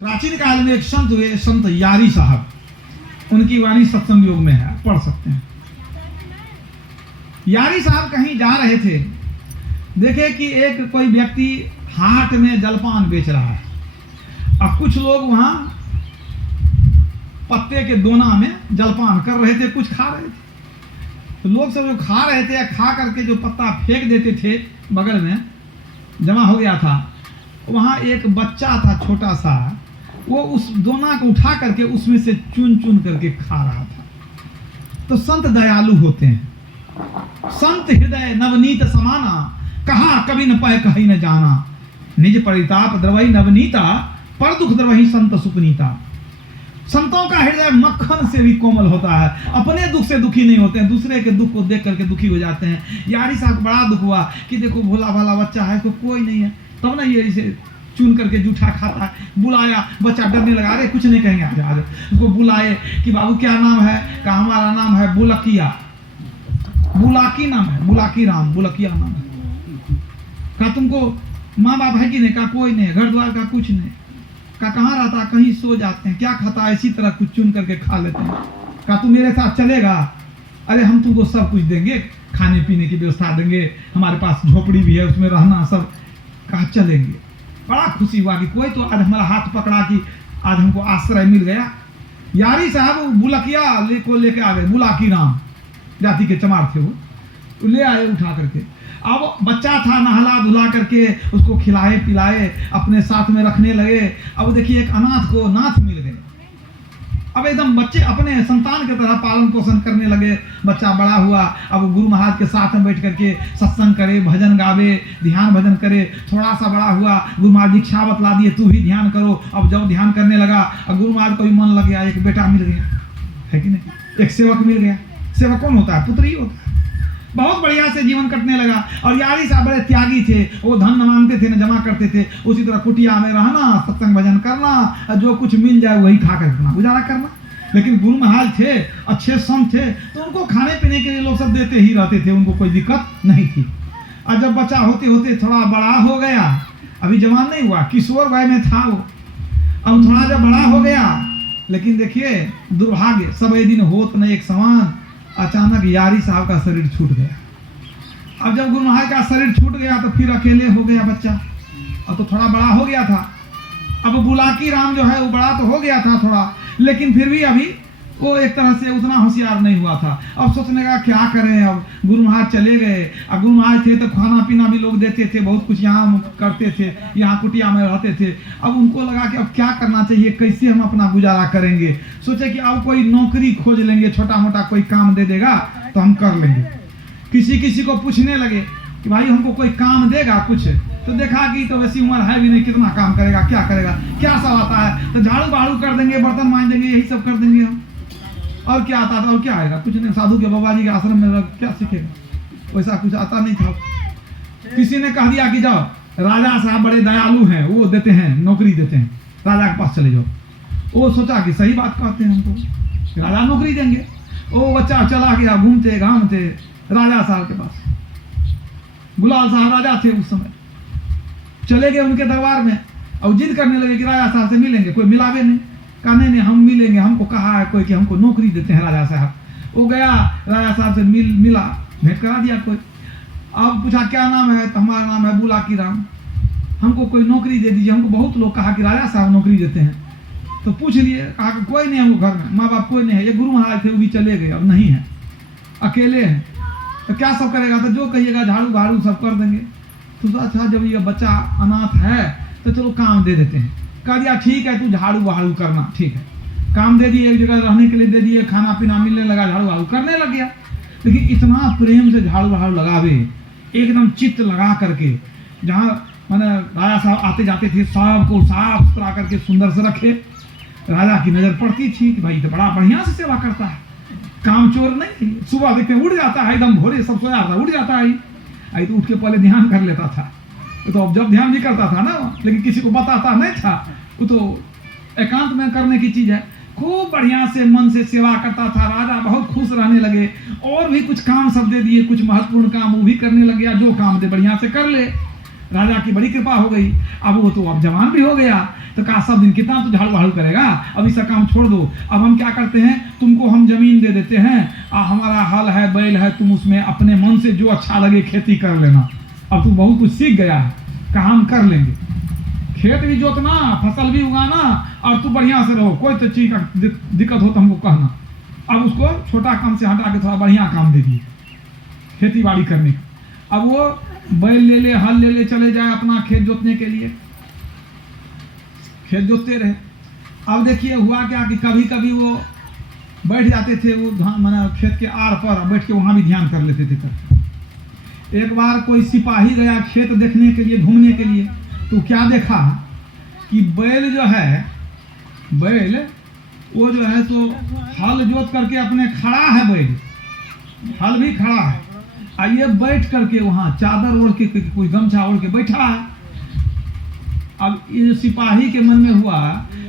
प्राचीन काल में एक संत हुए, संत यारी साहब। उनकी वाणी सत्संग योग में है, पढ़ सकते हैं। यारी साहब कहीं जा रहे थे, देखे कि एक कोई व्यक्ति हाट में जलपान बेच रहा है। अब कुछ लोग वहां पत्ते के दोना में जलपान कर रहे थे, कुछ खा रहे थे। तो लोग सब जो खा रहे थे या खा करके जो पत्ता फेंक देते थे, बगल में जमा हो गया था। वहां एक बच्चा था छोटा सा, वो उस दोना को उठा करके उसमें से चुन चुन करके खा रहा था। तो संत दयालु होते हैं। संत हृदय नवनीत समाना, कहा कभी न पाए कहीं न जाना। निज परिताप द्रवई नवनीता, पर दुख द्रवही संत सुपनीता। संतों का हृदय मक्खन से भी कोमल होता है। अपने दुख से दुखी नहीं होते हैं, दूसरे के दुख को देख करके दुखी हो जाते हैं। यारी साहब बड़ा दुख हुआ कि देखो भोला भाला बच्चा है, तो कोई नहीं है, तब ना ये इसे चुन करके जूठा खाता है। बुलाया, बच्चा डरने लगा, अरे कुछ नहीं कहेंगे, आज उसको बुलाए कि बाबू क्या नाम है? कहा हमारा नाम है बुलकिया। बुलाकी नाम है, बुलाकी राम, बुलकिया नाम है। कहा तुमको माँ बाप है कि नहीं? कहा कोई नहीं, घर द्वार का कुछ नहीं। कहा कहाँ रहता? कहीं सो जाते हैं। क्या खाता है? इसी तरह कुछ चुन करके खा लेते हैं। कहा तू मेरे साथ चलेगा? अरे हम तुमको सब कुछ देंगे, खाने पीने की व्यवस्था देंगे, हमारे पास झोपड़ी भी है, उसमें रहना सब। कहा चलेंगे। बड़ा खुशी हुआ कि कोई तो आज हमारा हाथ पकड़ा कि आज हमको आश्रय मिल गया। यारी साहब बुलकिया को लेके आ गए। बुलाकी राम जाति के चमार थे, वो ले आए उठा करके। अब बच्चा था, नहला धुला करके उसको खिलाए पिलाए, अपने साथ में रखने लगे। अब देखिए एक अनाथ को नाथ मिल गए। अब एकदम बच्चे अपने संतान की तरह पालन पोषण करने लगे। बच्चा बड़ा हुआ, अब गुरु महाराज के साथ में बैठ करके सत्संग करे, भजन गावे, ध्यान भजन करे। थोड़ा सा बड़ा हुआ, गुरु महाराज दीक्षा बतला दिए, तू भी ध्यान करो। अब जब ध्यान करने लगा, अब गुरु महाराज को भी मन लग गया, एक बेटा मिल गया है कि नहीं, एक सेवक मिल गया। सेवक कौन होता है? पुत्र ही होता है। बहुत बढ़िया से जीवन कटने लगा। और यारी साहब बड़े त्यागी थे, वो धन न मांगते थे न जमा करते थे। उसी तरह कुटिया में रहना, सत्संग भजन करना, जो कुछ मिल जाए वही खा कर रखना, गुजारा करना। लेकिन गुरु महाराज थे, अच्छे संत थे, तो उनको खाने पीने के लिए लोग सब देते ही रहते थे, उनको कोई दिक्कत नहीं थी। और जब बच्चा होते होते थोड़ा बड़ा हो गया, अभी जवान नहीं हुआ, किशोर वय में था वो, अब थोड़ा जब बड़ा हो गया, लेकिन देखिए दुर्भाग्य, सब ये दिन होत न एक समान। अचानक यारी साहब का शरीर छूट गया। अब जब गुरु महाराज का शरीर छूट गया तो फिर अकेले हो गया बच्चा। अब तो थोड़ा बड़ा हो गया था। अब बुलाकी राम जो है वो बड़ा तो हो गया था थोड़ा, लेकिन फिर भी अभी वो एक तरह से उतना होशियार नहीं हुआ था। अब सोचने का क्या करें, अब गुरु महाराज चले गए। अब गुरु महाराज थे तो खाना पीना भी लोग देते थे, बहुत कुछ यहाँ करते थे, यहाँ कुटिया में रहते थे। अब उनको लगा कि अब क्या करना चाहिए, कैसे हम अपना गुजारा करेंगे। सोचे कि अब कोई नौकरी खोज लेंगे, छोटा मोटा कोई काम दे देगा तो हम कर लेंगे। किसी को पूछने लगे कि भाई हमको कोई काम देगा कुछ, तो देखा कि तो वैसी उम्र है भी नहीं, कितना काम करेगा, क्या करेगा, क्या सब आता है? तो झाड़ू बाड़ू कर देंगे, बर्तन मांज देंगे, यही सब कर देंगे हम। और क्या आता था? और क्या आएगा? कुछ नहीं। साधु के बाबा जी के आश्रम में क्या सीखेगा? वैसा कुछ आता नहीं था। किसी ने कह दिया कि जाओ, राजा साहब बड़े दयालु हैं, वो देते हैं, नौकरी देते हैं, राजा के पास चले जाओ। वो सोचा कि सही बात कहते हैं हमको, राजा नौकरी देंगे। वो बच्चा चला गया घूमते घामते राजा साहब के पास। गुलाल साहब राजा थे उस समय, चले गए उनके दरबार में और जिद करने लगे कि राजा साहब से मिलेंगे। कोई मिलावे नहीं। कहा नहीं हम मिलेंगे, हमको कहा है कोई कि हमको नौकरी देते हैं राजा साहब। वो गया राजा साहब से मिला, भेंट करा दिया कोई। अब पूछा क्या नाम है? तो हमारा नाम है बुलाकी राम, हमको कोई नौकरी दे दीजिए। हमको बहुत लोग कहा कि राजा साहब नौकरी देते हैं। तो पूछ लिए, कहा कि कोई नहीं हमको घर में, माँ बाप कोई नहीं है। ये गुरु महाराज थे, वो भी चले गए, अब नहीं है, अकेले हैं। तो क्या सब करेगा? तो जो कहिएगा झाड़ू भाड़ू सब कर देंगे। तो अच्छा जब ये बच्चा अनाथ है तो चलो काम दे देते हैं। कह दिया ठीक है, तू झाड़ू बहाड़ू करना, ठीक है। काम दे दिए, एक जगह रहने के लिए दे दिए, खाना पीना मिलने लगा, झाड़ू बहाड़ू करने लग गया। लेकिन इतना प्रेम से झाड़ू बहाड़ू लगावे, एकदम चित्त लगा करके, जहाँ मैंने राजा साहब आते जाते थे सबको साफ सुथरा करके सुंदर से रखे। राजा की नज़र पड़ती थी कि भाई तो बड़ा बढ़िया से सेवा करता है, काम चोर नहीं। सुबह देखते उठ जाता है, एकदम भोरे सब सोया था, उठ जाता है। आई तो उठ के पहले ध्यान कर लेता था। तो अब जब ध्यान भी करता था ना, लेकिन किसी को बताता नहीं था, वो तो एकांत में करने की चीज है। खूब बढ़िया से मन से सेवा करता था। राजा बहुत खुश रहने लगे। और भी कुछ काम सब दे दिए, कुछ महत्वपूर्ण काम वो भी करने लग गया, जो काम दे बढ़िया से कर ले। राजा की बड़ी कृपा हो गई। अब वो तो अब जवान भी हो गया, तो कहा सब दिन कितना तो झाड़ू वाड़ू करेगा, अब इसका काम छोड़ दो। अब हम क्या करते हैं, तुमको हम जमीन दे देते हैं, हमारा हल है, बैल है, तुम उसमें अपने मन से जो अच्छा लगे खेती कर लेना। अब तू बहुत कुछ सीख गया है, कहा हम कर लेंगे, खेत भी जोतना, फसल भी उगाना, और तू बढ़िया से रहो, कोई तो चीज का दिक्कत हो तो हमको कहना। अब उसको छोटा काम से हटा के थोड़ा बढ़िया काम दे दिए, खेती बाड़ी करने का। अब वो बैल ले ले, हल ले ले, चले जाए अपना खेत जोतने के लिए, खेत जोतते रहे। अब देखिए हुआ क्या कि कभी कभी वो बैठ जाते थे, वो माना खेत के आर पर बैठ के वहाँ भी ध्यान कर लेते थे। कर एक बार कोई सिपाही गया खेत देखने के लिए, घूमने के लिए, तो क्या देखा कि बैल जो है, बैल वो जो है तो हल जोत करके अपने खड़ा है, बैल हल भी खड़ा है, और ये बैठ करके वहाँ चादर ओढ़ के, कोई गमछा ओढ़ के बैठा है। अब ये सिपाही के मन में हुआ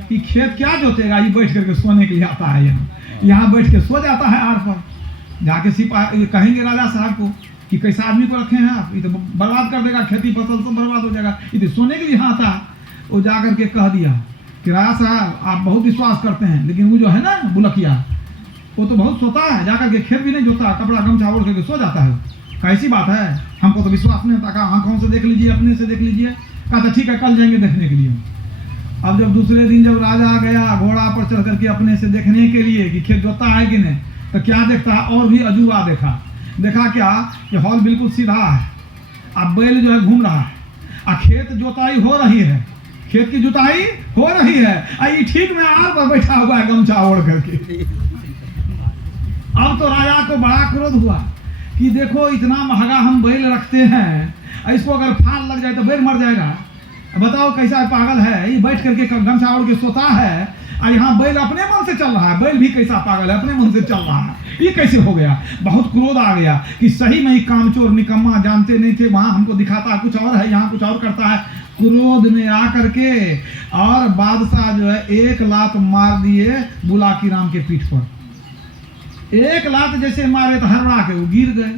कि खेत क्या जोतेगा, ये बैठ करके सोने के लिए आता है, यहाँ बैठ के सो जाता है आर पर। जाके सिपाही कहेंगे राजा साहब को कि कैसा आदमी को रखे हैं आप, ये तो बर्बाद कर देगा, खेती फसल सब बर्बाद हो जाएगा, ये तो सोने के लिए यहाँ आता है। वो जा करके कह दिया कि राजा साहब आप बहुत विश्वास करते हैं, लेकिन वो जो है ना बुलकिया, वो तो बहुत सोता है, जाकर के खेत भी नहीं जोता, कपड़ा गमछा ओढ़ करके सो जाता है। कैसी बात है, हमको तो विश्वास नहीं होता। कहा आँखों से देख लीजिए, अपने से देख लीजिए। कहा तो ठीक है, कल जाएंगे देखने के लिए। अब जब दूसरे दिन जब राजा गया घोड़ा पर चढ़ करके अपने से देखने के लिए कि खेत जोता है कि नहीं, तो क्या देखता है, और भी अजूबा देखा। देखा क्या कि हॉल बिल्कुल सीधा है, अब बैल जो है घूम रहा है, और खेत जोताई हो रही है, खेत की जुताई हो रही है, ये ठीक में आर पर बैठा हुआ है गमछा ओढ़ करके। अब तो राजा को बड़ा क्रोध हुआ कि देखो इतना महंगा हम बैल रखते हैं, इसको अगर फाल लग जाए तो बैल मर जाएगा। बताओ कैसा पागल है, ये बैठ करके गमछा ओढ़ के सोता है, और यहाँ बैल अपने मन से चल रहा है। बैल भी कैसा पागल है, अपने मन से चल रहा है, ये कैसे हो गया। बहुत क्रोध आ गया कि सही में ही कामचोर निकम्मा, जानते नहीं थे, वहाँ हमको दिखाता कुछ और है, यहाँ कुछ और करता है। क्रोध में आ करके और बादशाह जो है एक लात मार दिए बुलाकी राम के पीठ पर। एक लात जैसे मारे तो हरड़ा के वो गिर गए,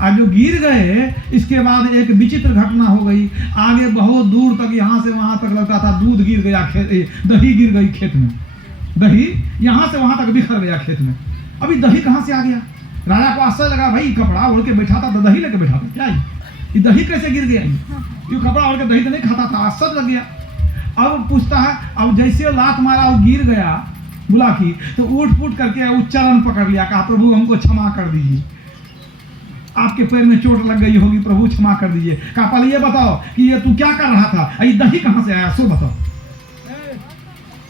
और जो गिर गए इसके बाद एक विचित्र घटना हो गई। आगे बहुत दूर तक, यहाँ से वहाँ तक लगता था दूध गिर गया, दही गिर गई खेत में, दही यहाँ से वहाँ तक बिखर गया खेत में। अभी दही कहाँ से आ गया, राजा को आश्चर्य लगा, भाई कपड़ा ओढ़ के बैठा था तो दही लेके बैठा था, क्या ये दही कैसे गिर गया, ये कपड़ा ओढ़ के दही तो नहीं खाता था, आश्चर्य लग गया। अब पूछता है, अब जैसे लात मारा वो गिर गया बुलाकी, तो उठ पुट करके वो चरण पकड़ लिया, कहा प्रभु हमको क्षमा कर दीजिए, आपके पैर में चोट लग गई होगी, प्रभु क्षमा कर दीजिए। कहा पहले ये बताओ कि ये तू क्या कर रहा था, ये दही कहाँ से आया, सो बताओ।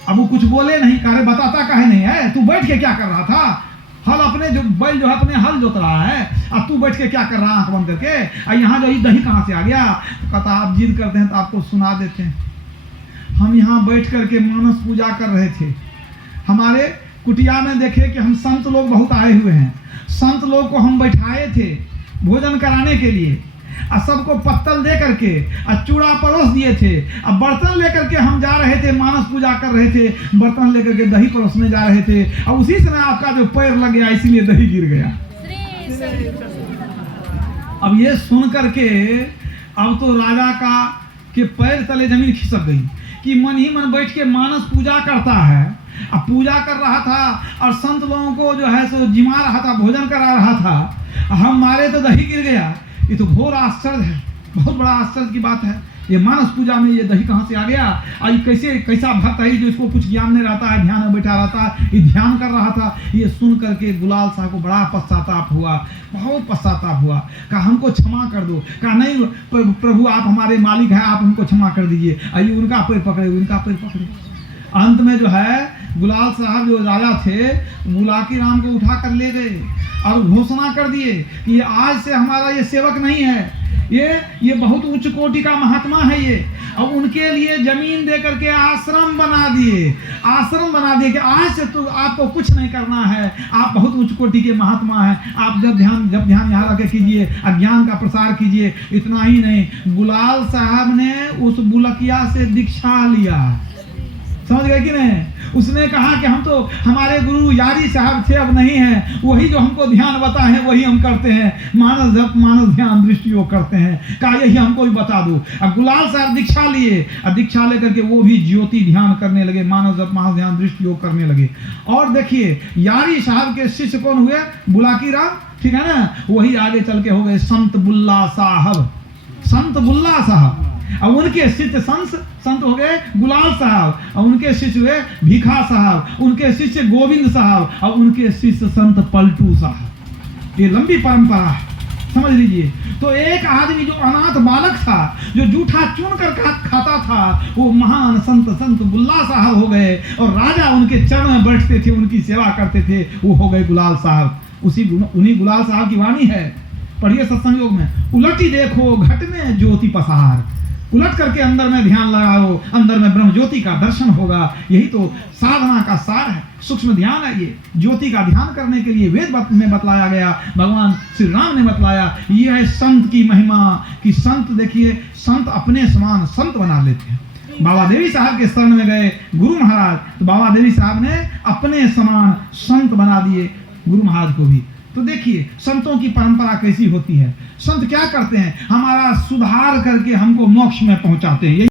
अब वो कुछ बोले नहीं, कहा बताता काहे नहीं है, तू बैठ के क्या कर रहा था, हल अपने जो बैल जो है अपने हल जोत रहा है, अब तू बैठ के क्या कर रहा है आंख बंद करके, और यहाँ जो दही कहाँ से आ गया। कहता आप जिद करते हैं तो आपको सुना देते हैं। हम यहाँ बैठ करके मानस पूजा कर रहे थे, हमारे कुटिया में देखे कि हम संत लोग बहुत आए हुए हैं, संत लोग को हम बैठाए थे भोजन कराने के लिए, और सबको पत्तल दे करके और चूड़ा परोस दिए थे, अब बर्तन लेकर के हम जा रहे थे, मानस पूजा कर रहे थे, बर्तन लेकर के दही परोसने जा रहे थे, और उसी समय आपका जो पैर लग गया इसीलिए दही गिर गया। अब ये सुन करके अब तो राजा का के पैर तले जमीन खिसक गई कि मन ही मन बैठ के मानस पूजा करता है, अब पूजा कर रहा था और संत लोगों को जो है सो जिमा रहा था, भोजन करा रहा था, हम मारे तो दही गिर गया। ये तो घोर आश्चर्य है, बहुत बड़ा आश्चर्य की बात है। ये मानस पूजा में ये दही कहाँ से आ गया, और कैसा भक्त है जो इसको कुछ ज्ञान नहीं रहता है, ध्यान में बैठा रहता है, ये ध्यान कर रहा था। ये सुन करके गुलाल साहब को बड़ा पश्चाताप हुआ, बहुत पश्चाताप हुआ। कहा हमको क्षमा कर दो। कहा नहीं प्रभु आप हमारे मालिक हैं, आप हमको क्षमा कर दीजिए। आइए उनका पैर पकड़े, उनका पैर पकड़े। अंत में जो है गुलाल साहब जो राजा थे बुलाकी राम को उठा कर ले गए और घोषणा कर दिए कि आज से हमारा ये सेवक नहीं है, ये बहुत उच्च कोटि का महात्मा है ये। और उनके लिए जमीन दे करके आश्रम बना दिए, आश्रम बना दिए कि आज से तो आपको कुछ नहीं करना है, आप बहुत उच्च कोटि के महात्मा हैं, आप जब ध्यान यहाँ रखे कीजिए, अज्ञान का प्रसार कीजिए। इतना ही नहीं, गुलाल साहब ने उस बुलकिया से दीक्षा लिया। समझ गए कि नहीं। उसने कहा कि हम तो, हमारे गुरु यारी साहब थे, अब नहीं है, वही जो हमको ध्यान बताए हैं वही हम करते हैं, मानस जप मानस ध्यान दृष्टि योग करते हैं। कहा यही हमको भी बता दो। अब गुलाल साहब दीक्षा लिए, और दीक्षा लेकर के वो भी ज्योति ध्यान करने लगे, मानस जप मानस ध्यान दृष्टि योग करने लगे। और देखिए यारी साहब के शिष्य कौन हुए? बुलाकी राम, ठीक है ना, वही आगे चल के हो गए संत बुल्ला साहब, संत बुल्ला साहब। अब उनके शिष्य संत हो गए गुलाल साहब, और उनके शिष्य हुए भिखा साहब, उनके शिष्य गोविंद साहब, और उनके शिष्य संत पलटू साहब। ये लंबी परंपरा है, समझ लीजिए। तो एक आदमी जो अनाथ बालक था, जो जूठा चुन कर खाता था, वो महान संत बुल्ला साहब हो गए, और राजा उनके चरण में बैठते थे, उनकी सेवा करते थे, वो हो गए गुलाल साहब। उन्हीं गुलाल साहब की वाणी है, पढ़िए सत्संग योग में, उलटी देखो घट में ज्योति पसार, उलट करके अंदर में ध्यान लगाओ, अंदर में ब्रह्म ज्योति का दर्शन होगा। यही तो साधना का सार है, सूक्ष्म ध्यान है। ये ज्योति का ध्यान करने के लिए वेद में बतलाया गया, भगवान श्री राम ने बतलाया। ये है संत की महिमा, कि संत देखिए, संत अपने समान संत बना लेते हैं। बाबा देवी साहब के शरण में गए गुरु महाराज, तो बाबा देवी साहब ने अपने समान संत बना दिए गुरु महाराज को भी। तो देखिए संतों की परंपरा कैसी होती है। संत क्या करते हैं? हमारा सुधार करके हमको मोक्ष में पहुंचाते हैं।